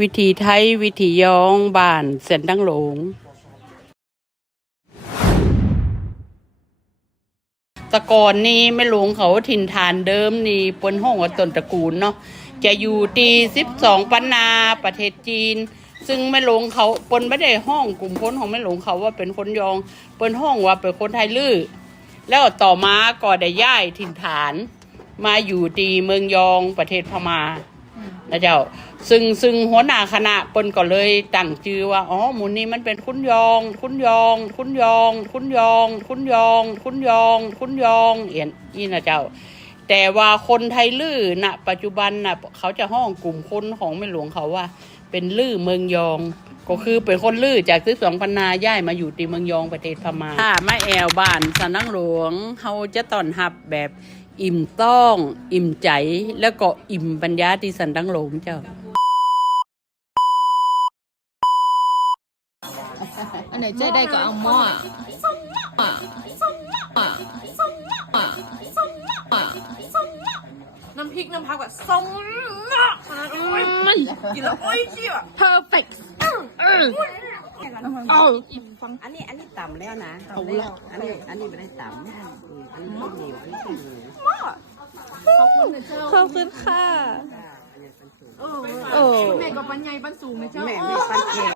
วิถีไทย วิถียองบ้านเส้นดังหลง ตะกอนนี่แม่หลวงเขาถิ่นฐานเดิมนี่ปนห้องว่าต้นตระกูลเนาะจะอยู่ตีสิบสองปันนาประเทศจีน ซึ่งแม่หลวงเขาปนไม่ได้ห้องกลุ่มคนของแม่หลวงเขาว่าเป็นคนยองปนห้องว่าเป็นคนไทยลื้อแล้วต่อมาก็ได้ย้ายถิ่นฐาน มาอยู่ตีเมืองยองประเทศพม่า นะเจ้า ซึ่งซึ่งหัวหน้าคณะเปิ้นก็เลยตั้งชื่อว่าอ๋อหมูนี้มันเป็นคุณยอง คุณยอง คุณยอง คุณยอง คุณยอง คุณยอง คุณยองเอียนนี่นะเจ้า แต่ว่าคนไทยลื้อณปัจจุบันน่ะเขาจะห้องกลุ่มคนของแม่หลวงเขาว่า เป็นลื้อเมืองยองก็คือเป็นคนลื้อจากซื้อสองพันนาย้ายมาอยู่ที่เมืองยองประเทศพม่าถ้ามาแอวบ้านสันนังหลวงเขาจะต้อนรับแบบ อิ่มต้อง อิ่มใจ แล้วก็อิ่มปัญญาที่สันดังหลงเจ้า อันไหนใจได้ก็เอาหม้ออะอะอะอะอะน้ำพริกน้ำผักแบบส้มมากขนาดนั้นเลยกินแล้วโอ้ยเชี่ย perfect เอาอันนี้อันนี้ต่ำแล้วนะต่ำแล้วอันนี้อันนี้ไม่ได้ต่ำอืมอันนี้ข้าวเหนียวอันนี้ข้าวเหนียวขอบคุณค่ะเออเออแม่กับปัญญาปันสูงนะเจ้าแม่ไม่ปั้นเค้ก